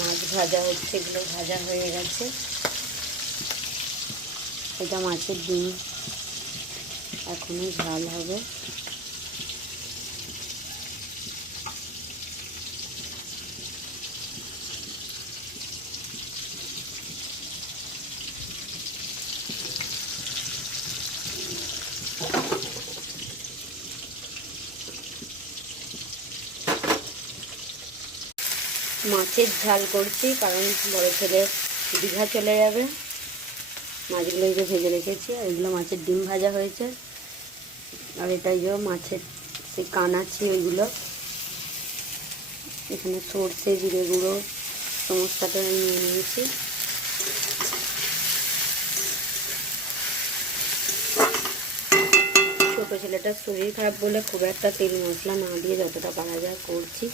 মাছ ভাজা হচ্ছে, এগুলো ভাজা হয়ে গেছে। এটা মাছের ডিম, এখনই ঝাল হবে। মাছের ঝাল করছি কারণ বড় ছেলে দীঘা চলে যাবে। মাছগুলো এই যে ভেজে রেখেছি, আর এগুলো মাছের ডিম ভাজা হয়েছে। আর এটাই যে মাছের সেই কানাচি, ওইগুলো এখানে সর্ষে জিরে গুঁড়ো সমস্তটা নিয়ে নিয়েছি। ছোটো ছেলেটার শরীর খারাপ বলে খুব একটা তেল মশলা না দিয়ে যতটা পারা যায় করছি।